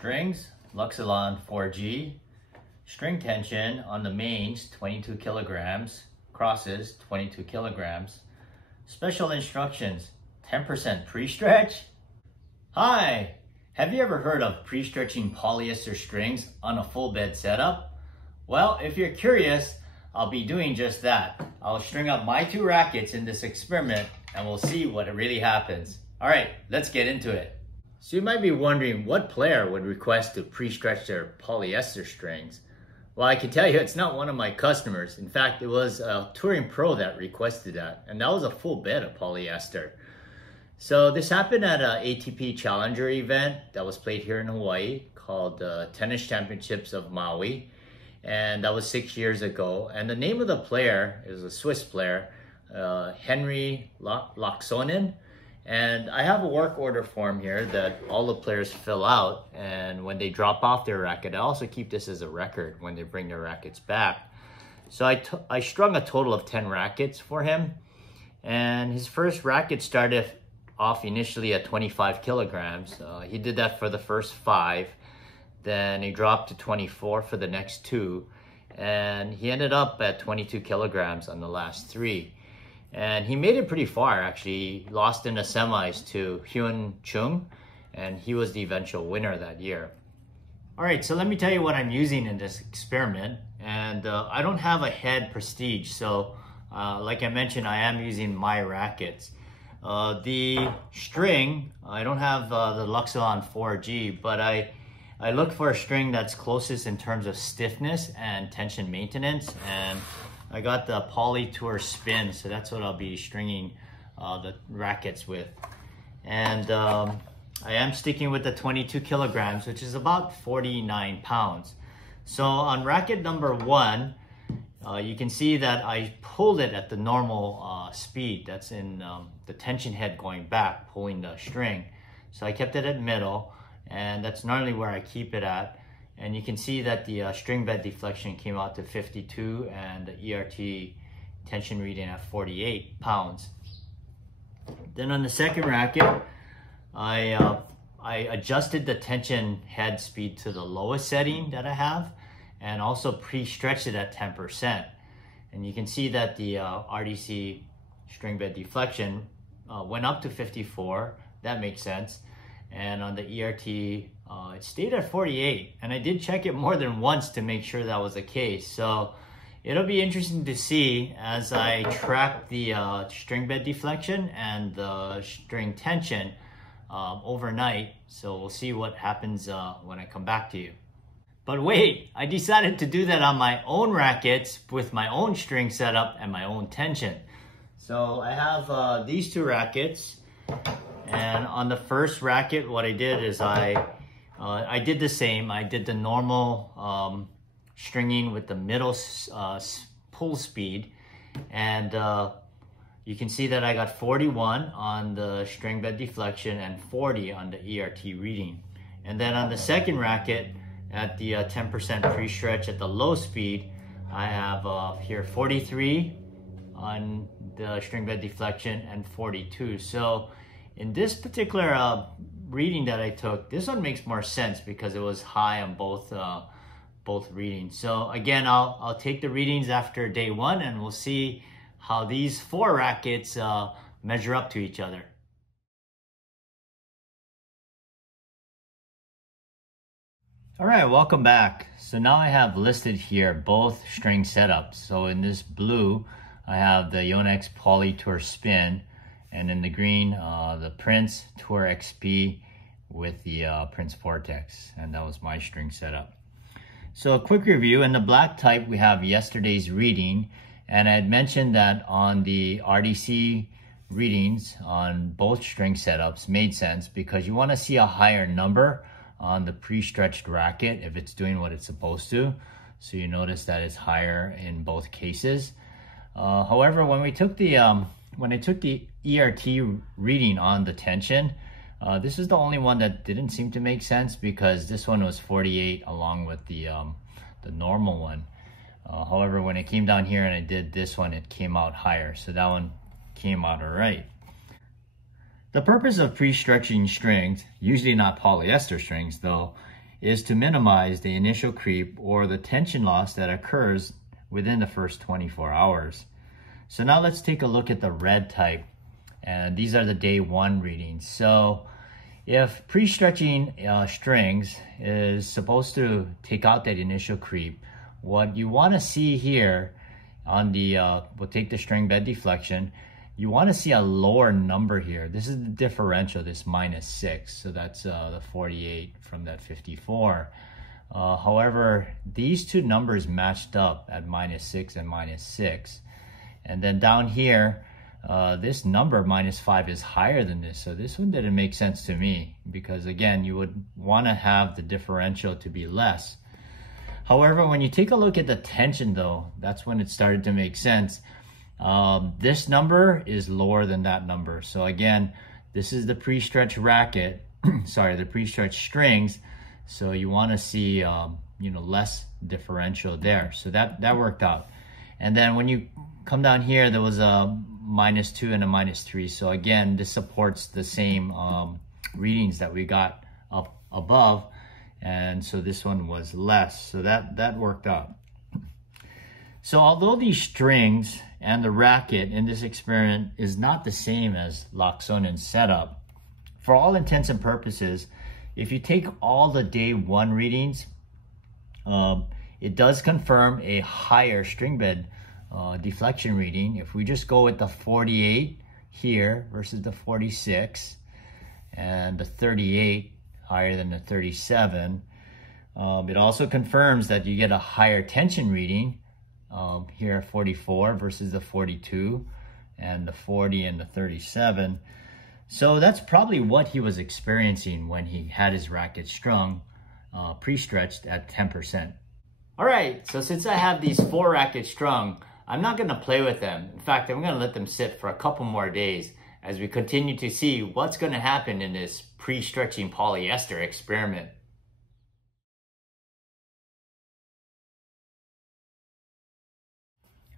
Strings, Luxilon 4G. String tension on the mains, 22 kilograms. Crosses, 22 kilograms. Special instructions, 10% pre-stretch. Hi! Have you ever heard of pre-stretching polyester strings on a full bed setup? Well, if you're curious, I'll be doing just that. I'll string up my two rackets in this experiment and we'll see what really happens. All right, let's get into it. So you might be wondering what player would request to pre-stretch their polyester strings. Well, I can tell you it's not one of my customers. In fact, it was a touring pro that requested that, and that was a full bed of polyester. So this happened at an ATP Challenger event that was played here in Hawaii called the Tennis Championships of Maui, and that was 6 years ago. And the name of the player is a Swiss player, Henry Laaksonen. And I have a work order form here that all the players fill out, and when they drop off their racket, I also keep this as a record when they bring their rackets back. So I strung a total of 10 rackets for him, and his first racket started off initially at 25 kilograms. He did that for the first 5, then he dropped to 24 for the next 2, and he ended up at 22 kilograms on the last 3. And he made it pretty far, actually. He lost in the semis to Jeon Jang, and he was the eventual winner that year. All right, so let me tell you what I'm using in this experiment. And I don't have a head Prestige, so like I mentioned, I am using my rackets. The string, I don't have the Luxilon 4G, but I look for a string that's closest in terms of stiffness and tension maintenance, and I got the Poly Tour Spin, so that's what I'll be stringing the rackets with. And I am sticking with the 22 kilograms, which is about 49 pounds. So on racket number 1, you can see that I pulled it at the normal speed. That's in the tension head going back, pulling the string. So I kept it at middle, and that's normally where I keep it at. And you can see that the string bed deflection came out to 52 and the ERT tension reading at 48 pounds. Then on the second racket, I adjusted the tension head speed to the lowest setting that I have, and also pre-stretched it at 10%. And you can see that the RDC string bed deflection went up to 54. That makes sense. And on the ERT, it stayed at 48, and I did check it more than once to make sure that was the case. So it'll be interesting to see as I track the string bed deflection and the string tension overnight. So we'll see what happens when I come back to you. But wait, I decided to do that on my own rackets with my own string setup and my own tension. So I have these two rackets. And on the first racket, what I did is I did the same. I did the normal stringing with the middle pull speed. And you can see that I got 41 on the string bed deflection and 40 on the ERT reading. And then on the second racket, at the 10% pre-stretch at the low speed, I have here 43 on the string bed deflection and 42. So in this particular reading that I took, this one makes more sense because it was high on both readings. So again, I'll take the readings after day 1, and we'll see how these 4 rackets measure up to each other. All right, welcome back. So now I have listed here both string setups. So in this blue, I have the Yonex Poly Tour Spin, and in the green, the Prince Tour XP with the Prince Vortex, and that was my string setup. So a quick review, in the black type, we have yesterday's reading, and I had mentioned that on the RDC readings on both string setups made sense because you want to see a higher number on the pre-stretched racket if it's doing what it's supposed to. So you notice that it's higher in both cases. However, when I took the ERT reading on the tension, this is the only one that didn't seem to make sense because this one was 48 along with the normal one. However, when it came down here and I did this one, it came out higher. So that one came out all right. The purpose of pre-stretching strings, usually not polyester strings though, is to minimize the initial creep or the tension loss that occurs within the first 24 hours. So now let's take a look at the red type. And these are the day 1 readings. So if pre-stretching strings is supposed to take out that initial creep, what you want to see here on the, we'll take the string bed deflection, you want to see a lower number here. This is the differential, this -6. So that's the 48 from that 54. However, these two numbers matched up at -6 and -6. And then down here, this number -5 is higher than this. So this one didn't make sense to me because again, you would want to have the differential to be less. However, when you take a look at the tension though, that's when it started to make sense. This number is lower than that number. So again, this is the pre-stretch racket, sorry, the pre-stretch strings. So you want to see, you know, less differential there. So that worked out. And then when you come down here, there was a -2 and a -3. So again, this supports the same readings that we got up above. And so this one was less. So that worked out. So although these strings and the racket in this experiment is not the same as Loxonen's setup, for all intents and purposes, if you take all the day 1 readings, it does confirm a higher string bed deflection reading. If we just go with the 48 here versus the 46 and the 38 higher than the 37, it also confirms that you get a higher tension reading here at 44 versus the 42 and the 40 and the 37. So that's probably what he was experiencing when he had his racket strung, pre-stretched at 10%. All right, so since I have these 4 rackets strung, I'm not gonna play with them. In fact, I'm gonna let them sit for a couple more days as we continue to see what's gonna happen in this pre-stretching polyester experiment.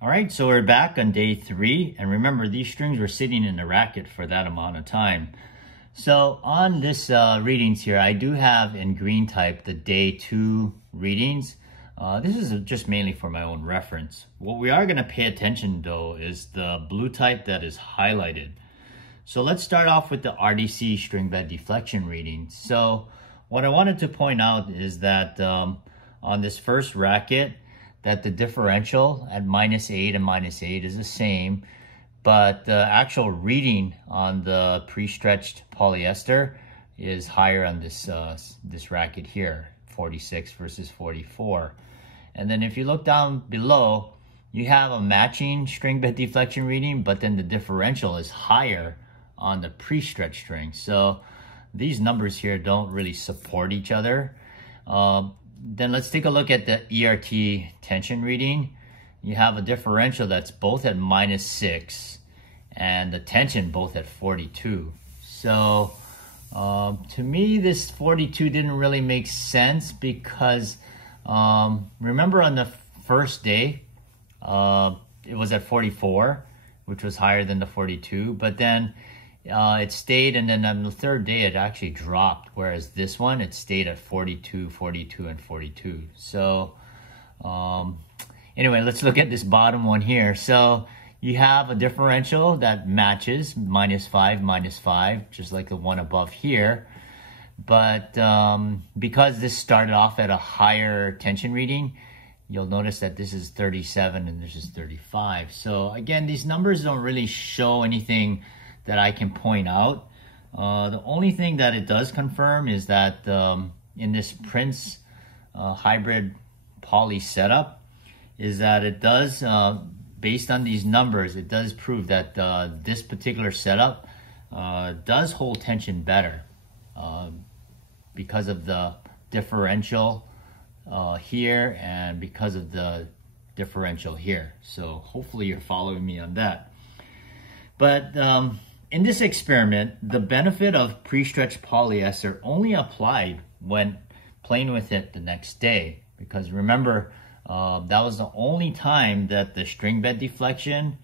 All right, so we're back on day 3. And remember, these strings were sitting in the racket for that amount of time. So on this readings here, I do have in green type the day 2 readings. This is just mainly for my own reference. What we are gonna pay attention though is the blue type that is highlighted. So let's start off with the RDC string bed deflection reading. So what I wanted to point out is that on this first racket, that the differential at -8 and -8 is the same, but the actual reading on the pre-stretched polyester is higher on this this racket here, 46 versus 44. And then if you look down below, you have a matching string bed deflection reading, but then the differential is higher on the pre-stretched string. So these numbers here don't really support each other. Then let's take a look at the ERT tension reading. You have a differential that's both at -6 and the tension both at 42. So to me, this 42 didn't really make sense because remember on the first day, it was at 44, which was higher than the 42, but then it stayed, and then on the third day it actually dropped, whereas this one, it stayed at 42, 42, and 42. So anyway, let's look at this bottom one here. So you have a differential that matches -5, -5, just like the one above here. But because this started off at a higher tension reading, you'll notice that this is 37 and this is 35. So again, these numbers don't really show anything that I can point out. The only thing that it does confirm is that in this Prince hybrid poly setup, is that it does, based on these numbers, it does prove that this particular setup does hold tension better because of the differential here and because of the differential here. So hopefully you're following me on that. But in this experiment, the benefit of pre-stretched polyester only applied when playing with it the next day. Because remember, that was the only time that the string bed deflection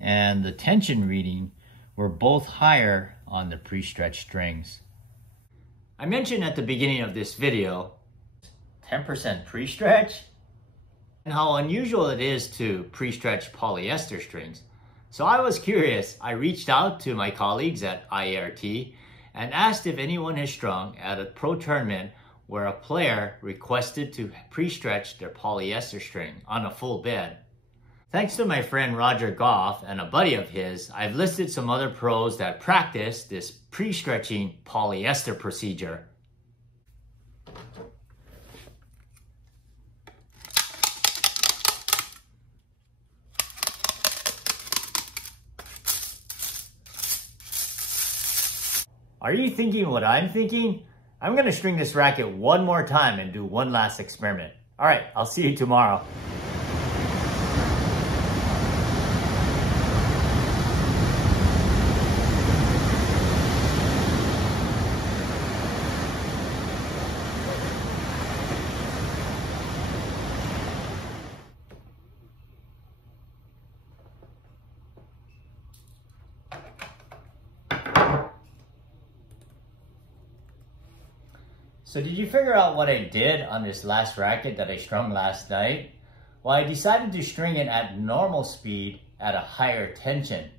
and the tension reading were both higher on the pre-stretched strings. I mentioned at the beginning of this video, 10% pre-stretch, and how unusual it is to pre-stretch polyester strings. So I was curious. I reached out to my colleagues at IART and asked if anyone has strung at a pro tournament where a player requested to pre-stretch their polyester string on a full bed. Thanks to my friend Roger Gough and a buddy of his, I've listed some other pros that practice this pre-stretching polyester procedure. Are you thinking what I'm thinking? I'm going to string this racket one more time and do one last experiment. All right, I'll see you tomorrow. So did you figure out what I did on this last racket that I strung last night? Well, I decided to string it at normal speed at a higher tension.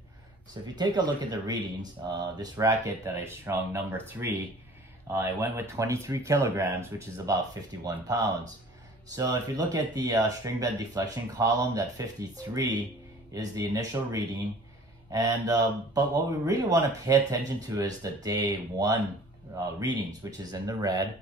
So if you take a look at the readings, this racket that I strung, number 3, I went with 23 kilograms, which is about 51 pounds. So if you look at the string bed deflection column, that 53 is the initial reading. And but what we really want to pay attention to is the day 1 readings, which is in the red.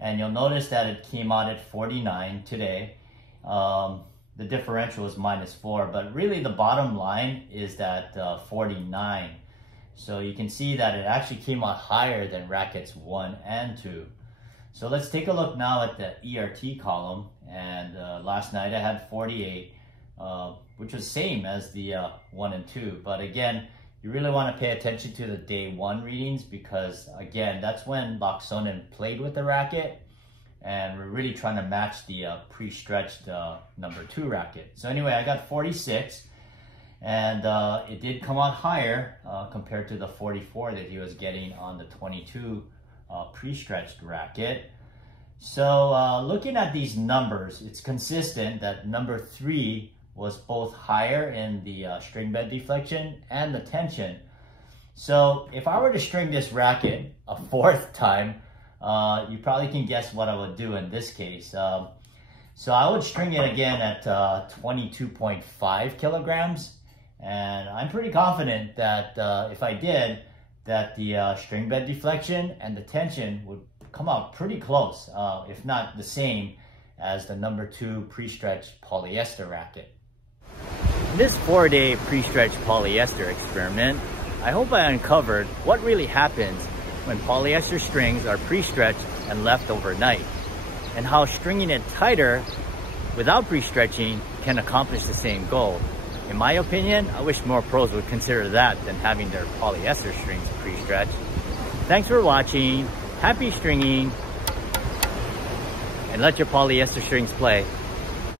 And you'll notice that it came out at 49 today. The differential is -4, but really the bottom line is that 49. So you can see that it actually came out higher than rackets 1 and 2. So let's take a look now at the ERT column. And last night I had 48, which was same as the 1 and 2. But again, you really want to pay attention to the day 1 readings because, again, that's when Laksonen played with the racket, and we're really trying to match the pre-stretched number 2 racket. So anyway, I got 46, and it did come out higher compared to the 44 that he was getting on the 22 pre-stretched racket. So looking at these numbers, it's consistent that number 3 was both higher in the string bed deflection and the tension. So if I were to string this racket a 4th time, you probably can guess what I would do in this case. So I would string it again at 22.5 kilograms. And I'm pretty confident that if I did, that the string bed deflection and the tension would come out pretty close, if not the same as the number 2 pre-stretched polyester racket. In this 4-day pre-stretched polyester experiment, I hope I uncovered what really happens when polyester strings are pre-stretched and left overnight, and how stringing it tighter without pre-stretching can accomplish the same goal. In my opinion, I wish more pros would consider that than having their polyester strings pre-stretched. Thanks for watching, happy stringing, and let your polyester strings play.